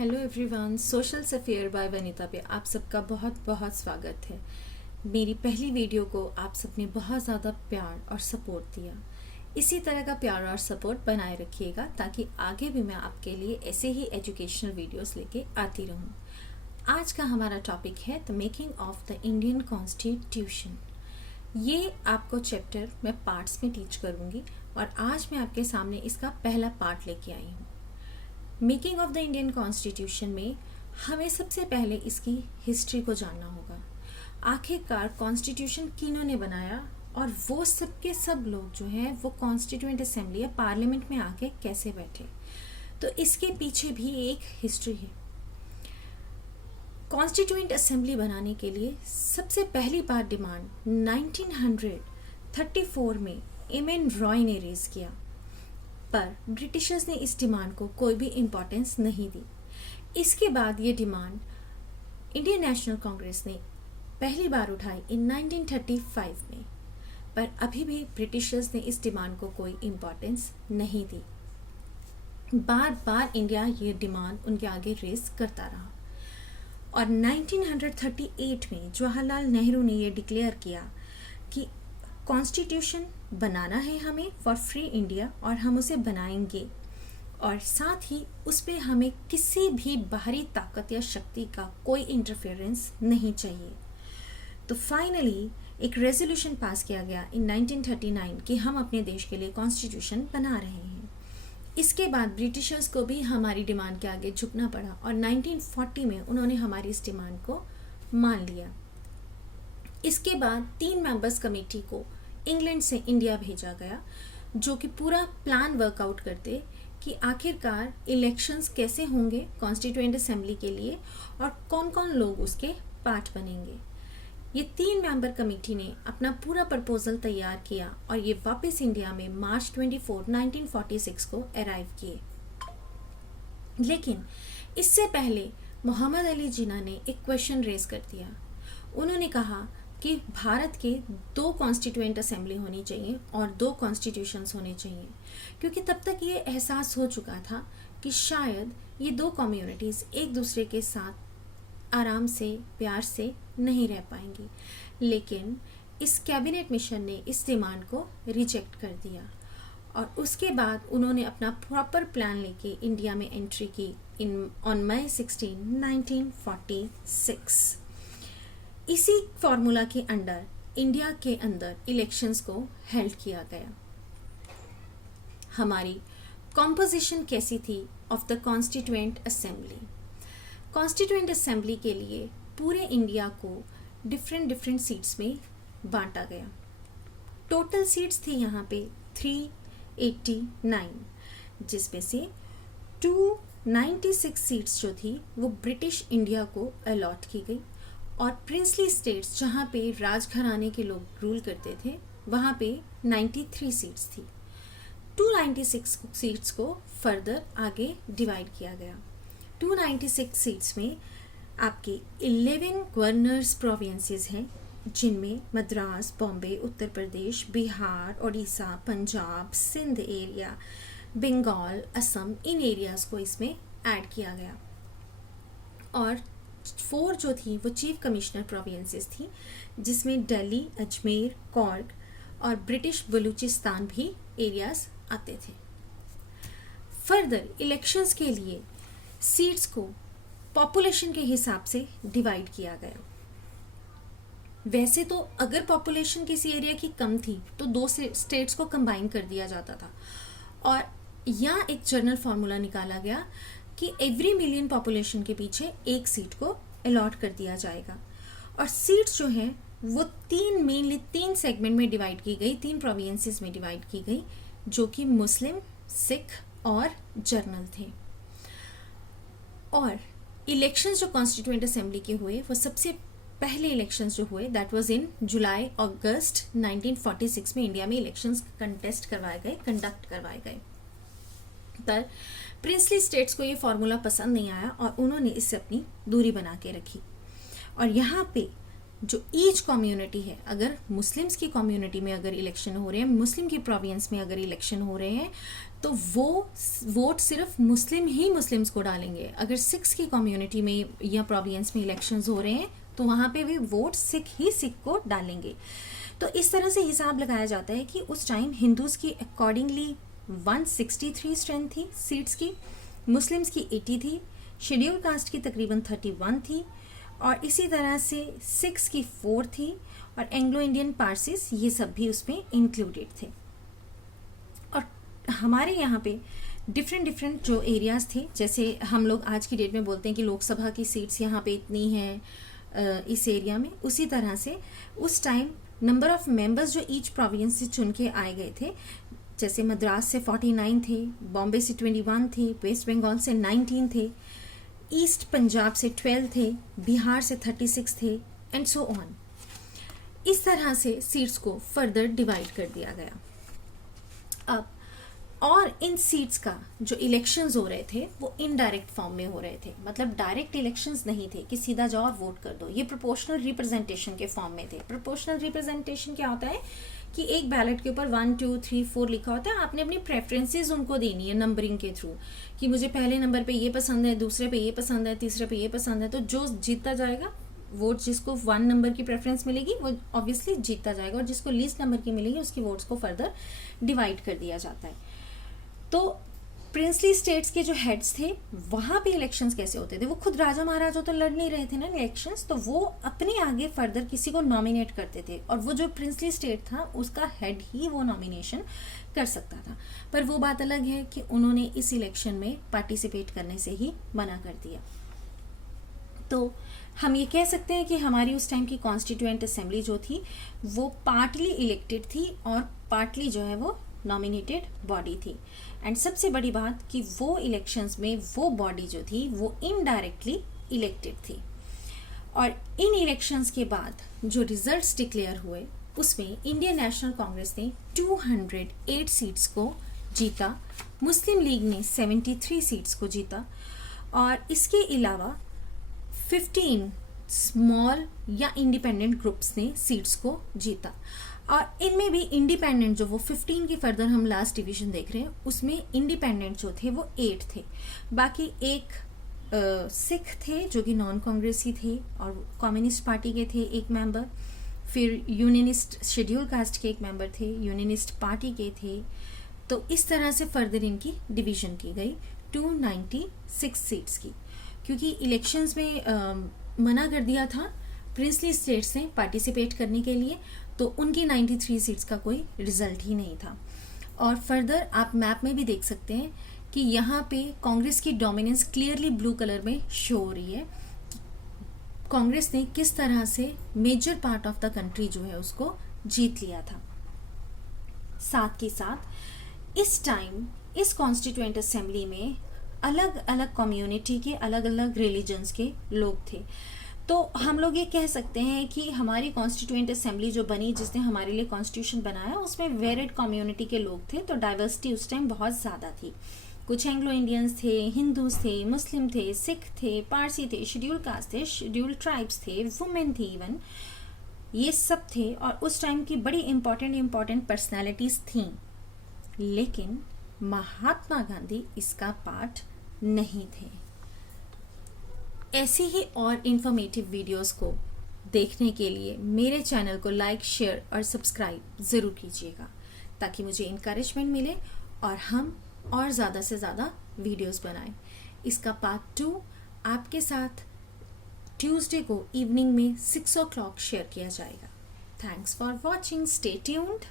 Hello everyone, social सफेयर बाय वनीता पे आप सबका बहुत बहुत स्वागत है। मेरी पहली वीडियो को आप सबने बहुत ज़्यादा प्यार और सपोर्ट दिया। इसी तरह का प्यार और सपोर्ट बनाए रखिएगा ताकि आगे भी मैं आपके लिए ऐसे ही एजुकेशनल वीडियोस लेके आती रहूं। आज का हमारा टॉपिक है the making of the Indian constitution. ये आपको चैप्टर मैं पार्ट्स में टीच करूँगी और आज मैं आपके सामने इसका पहला पार्ट लेके आई हूँ। Making of the Indian constitution में हमें सबसे पहले इसकी हिस्ट्री को जानना होगा। आखिरकार कॉन्स्टिट्यूशन किन्होंने बनाया और वो सब के सब लोग जो हैं वो कॉन्स्टिट्यूएंट असेंबली या पार्लियामेंट में आके कैसे बैठे, तो इसके पीछे भी एक हिस्ट्री है। कॉन्स्टिट्यूएंट असेंबली बनाने के लिए सबसे पहली बार डिमांड 1934 में एम.एन. रॉय ने रेज किया, पर ब्रिटिशर्स ने इस डिमांड को कोई भी इम्पोर्टेंस नहीं दी। इसके बाद ये डिमांड इंडियन नेशनल कांग्रेस ने पहली बार उठाई इन 1935 में, पर अभी भी ब्रिटिशर्स ने इस डिमांड को कोई इम्पोर्टेंस नहीं दी। बार बार इंडिया ये डिमांड उनके आगे रेस करता रहा और 1938 में जवाहरलाल नेहरू ने ये डिक्लेयर किया कि कॉन्स्टिट्यूशन बनाना है हमें फॉर फ्री इंडिया और हम उसे बनाएंगे, और साथ ही उस पर हमें किसी भी बाहरी ताकत या शक्ति का कोई इंटरफेरेंस नहीं चाहिए। तो फाइनली एक रेजोल्यूशन पास किया गया इन 1939 कि हम अपने देश के लिए कॉन्स्टिट्यूशन बना रहे हैं। इसके बाद ब्रिटिशर्स को भी हमारी डिमांड के आगे झुकना पड़ा और 1940 में उन्होंने हमारी इस डिमांड को मान लिया। इसके बाद 3 मेंबर्स कमेटी को इंग्लैंड से इंडिया भेजा गया, जो कि पूरा प्लान वर्कआउट करते कि आखिरकार इलेक्शंस कैसे होंगे कॉन्स्टिट्यूएंट असेंबली के लिए और कौन कौन लोग उसके पार्ट बनेंगे। ये 3 मेंबर कमेटी ने अपना पूरा प्रपोजल तैयार किया और ये वापस इंडिया में मार्च 24, 1946 को अराइव किए। लेकिन इससे पहले मोहम्मद अली जिन्ना ने एक क्वेश्चन रेज कर दिया। उन्होंने कहा कि भारत के 2 कॉन्स्टिट्यूएंट असेंबली होनी चाहिए और 2 कॉन्स्टिट्यूशंस होने चाहिए, क्योंकि तब तक ये एहसास हो चुका था कि शायद ये 2 कम्युनिटीज़ एक दूसरे के साथ आराम से प्यार से नहीं रह पाएंगी। लेकिन इस कैबिनेट मिशन ने इस डिमांड को रिजेक्ट कर दिया और उसके बाद उन्होंने अपना प्रॉपर प्लान लेके इंडिया में एंट्री की ऑन मई 16, 1946। इसी फॉर्मूला के अंडर इंडिया के अंदर इलेक्शंस को हेल्ड किया गया। हमारी कॉम्पोजिशन कैसी थी of the constituent assembly. Constituent assembly के लिए पूरे इंडिया को डिफरेंट सीट्स में बांटा गया। टोटल सीट्स थी यहाँ पे 389, जिसमें से 296 सीट्स जो थी वो ब्रिटिश इंडिया को अलॉट की गई और प्रिंसली स्टेट्स जहाँ पे राजघराने के लोग रूल करते थे वहाँ पे 93 सीट्स थी। 296 सीट्स को फर्दर आगे डिवाइड किया गया। 296 सीट्स में आपके 11 गवर्नर्स प्रोविंसेस हैं, जिनमें मद्रास, बॉम्बे, उत्तर प्रदेश, बिहार, उड़ीसा, पंजाब, सिंध एरिया, बंगाल, असम, इन एरियाज़ को इसमें ऐड किया गया। और 4 जो थी वो चीफ कमिश्नर प्रोविंसेस थी, जिसमें दिल्ली, अजमेर, कॉर्ग और ब्रिटिश बलूचिस्तान भी एरियाज आते थे। फर्दर इलेक्शंस के लिए सीट्स को पॉपुलेशन के हिसाब से डिवाइड किया गया। वैसे तो अगर पॉपुलेशन किसी एरिया की कम थी तो 2 स्टेट्स को कंबाइन कर दिया जाता था और यहाँ एक जनरल फार्मूला निकाला गया कि एवरी मिलियन पॉपुलेशन के पीछे 1 सीट को अलॉट कर दिया जाएगा। और सीट्स जो हैं वो मेनली 3 सेगमेंट में डिवाइड की गई, 3 प्रोविंसेस में डिवाइड की गई, जो कि मुस्लिम, सिख और जर्नल थे। और इलेक्शंस जो कॉन्स्टिट्यूएंट असेंबली के हुए वो सबसे पहले इलेक्शंस जो हुए दैट वाज इन जुलाई अगस्त 1946 में इंडिया में इलेक्शंस कंडक्ट करवाए गए। पर प्रिंसली स्टेट्स को ये फार्मूला पसंद नहीं आया और उन्होंने इससे अपनी दूरी बना के रखी। और यहाँ पे जो ईच कम्युनिटी है, अगर मुस्लिम्स की कम्युनिटी में अगर इलेक्शन हो रहे हैं, मुस्लिम की प्रोविंस में अगर इलेक्शन हो रहे हैं, तो वो वोट सिर्फ मुस्लिम ही मुस्लिम्स को डालेंगे। अगर सिख्स की कम्युनिटी में या प्रोविंस में इलेक्शंस हो रहे हैं तो वहाँ पे भी वोट सिख ही सिख को डालेंगे। तो इस तरह से हिसाब लगाया जाता है कि उस टाइम हिंदूज़ की अकॉर्डिंगली 163 स्ट्रेंथ थी सीट्स की, मुस्लिम्स की 80 थी, शेड्यूल कास्ट की तकरीबन 31 थी, और इसी तरह से सिख्स की 4 थी, और एंग्लो इंडियन पारसीस ये सब भी उसमें इंक्लूडेड थे। और हमारे यहाँ पे डिफरेंट जो एरियाज़ थे, जैसे हम लोग आज की डेट में बोलते हैं कि लोकसभा की सीट्स यहाँ पे इतनी हैं इस एरिया में, उसी तरह से उस टाइम नंबर ऑफ़ मेंबर्स जो ईच प्रोविंस से चुन के आए गए थे, जैसे मद्रास से 49 थे, बॉम्बे से 21 थे, वेस्ट बंगाल से 19 थे, ईस्ट पंजाब से 12 थे, बिहार से 36 थे, एंड सो ऑन। इस तरह से सीट्स को फर्दर डिवाइड कर दिया गया। अब और इन सीट्स का जो इलेक्शंस हो रहे थे वो इनडायरेक्ट फॉर्म में हो रहे थे, मतलब डायरेक्ट इलेक्शंस नहीं थे कि सीधा जाओ और वोट कर दो, ये प्रोपोर्शनल रिप्रेजेंटेशन के फॉर्म में थे। प्रोपोर्शनल रिप्रेजेंटेशन क्या होता है कि एक बैलेट के ऊपर 1 2 3 4 लिखा होता है, आपने अपनी प्रेफरेंसेस उनको देनी है नंबरिंग के थ्रू, कि मुझे पहले नंबर पे ये पसंद है, दूसरे पे ये पसंद है, तीसरे पे ये पसंद है, तो जो जीतता जाएगा, वोट जिसको 1 नंबर की प्रेफरेंस मिलेगी वो ऑब्वियसली जीतता जाएगा, और जिसको लीस्ट नंबर की मिलेगी उसकी वोट्स को फर्दर डिवाइड कर दिया जाता है। तो प्रिंसली स्टेट्स के जो हेड्स थे वहाँ पे इलेक्शंस कैसे होते थे, वो खुद राजा महाराजा तो लड़ नहीं रहे थे ना इलेक्शंस, तो वो अपने आगे फर्दर किसी को नॉमिनेट करते थे, और वो जो प्रिंसली स्टेट था उसका हेड ही वो नॉमिनेशन कर सकता था। पर वो बात अलग है कि उन्होंने इस इलेक्शन में पार्टिसिपेट करने से ही मना कर दिया। तो हम ये कह सकते हैं कि हमारी उस टाइम की कॉन्स्टिट्यूएंट असेंबली जो थी वो पार्टली इलेक्टेड थी और पार्टली जो है वो नॉमिनेटेड बॉडी थी। एंड सबसे बड़ी बात कि वो इलेक्शंस में वो बॉडी जो थी वो इनडायरेक्टली इलेक्टेड थी। और इन इलेक्शंस के बाद जो रिजल्ट्स डिक्लेयर हुए उसमें इंडियन नेशनल कांग्रेस ने 208 सीट्स को जीता, मुस्लिम लीग ने 73 सीट्स को जीता, और इसके अलावा 15 स्मॉल या इंडिपेंडेंट ग्रुप्स ने सीट्स को जीता। और इनमें भी इंडिपेंडेंट जो वो 15 की फर्दर हम लास्ट डिवीजन देख रहे हैं उसमें इंडिपेंडेंट जो थे वो 8 थे, बाकी एक सिख थे जो कि नॉन कांग्रेसी थे, और कम्युनिस्ट पार्टी के थे एक मेंबर, फिर यूनियनिस्ट शेड्यूल कास्ट के एक मेंबर थे, यूनियनिस्ट पार्टी के थे। तो इस तरह से फर्दर इनकी डिवीजन की गई 296 सीट्स की, क्योंकि इलेक्शंस में मना कर दिया था प्रिंसली स्टेट्स ने पार्टिसिपेट करने के लिए, तो उनकी 93 सीट्स का कोई रिजल्ट ही नहीं था। और फर्दर आप मैप में भी देख सकते हैं कि यहाँ पे कांग्रेस की डोमिनेंस क्लियरली ब्लू कलर में शो हो रही है, कांग्रेस ने किस तरह से major part of the country जो है उसको जीत लिया था। साथ ही साथ इस टाइम इस कॉन्स्टिट्यूएंट असेंबली में अलग अलग कम्युनिटी के अलग अलग रिलीजन्स के लोग थे। तो हम लोग ये कह सकते हैं कि हमारी कॉन्स्टिट्यूएंट असेंबली जो बनी, जिसने हमारे लिए कॉन्स्टिट्यूशन बनाया, उसमें वेरिड कम्युनिटी के लोग थे, तो डाइवर्सिटी उस टाइम बहुत ज़्यादा थी। कुछ एंग्लो इंडियंस थे, हिंदूज थे, मुस्लिम थे, सिख थे, पारसी थे, शेड्यूल कास्ट थे, शेड्यूल ट्राइब्स थे, वुमेन थी, इवन ये सब थे। और उस टाइम की बड़ी इंपॉर्टेंट पर्सनैलिटीज़ थीं, लेकिन महात्मा गांधी इसका पार्ट नहीं थे। ऐसी ही और इन्फॉर्मेटिव वीडियोस को देखने के लिए मेरे चैनल को लाइक, शेयर और सब्सक्राइब ज़रूर कीजिएगा, ताकि मुझे इनकरेजमेंट मिले और हम और ज़्यादा से ज़्यादा वीडियोस बनाएं। इसका पार्ट 2 आपके साथ ट्यूसडे को इवनिंग में 6 o'clock शेयर किया जाएगा। Thanks for watching, stay tuned.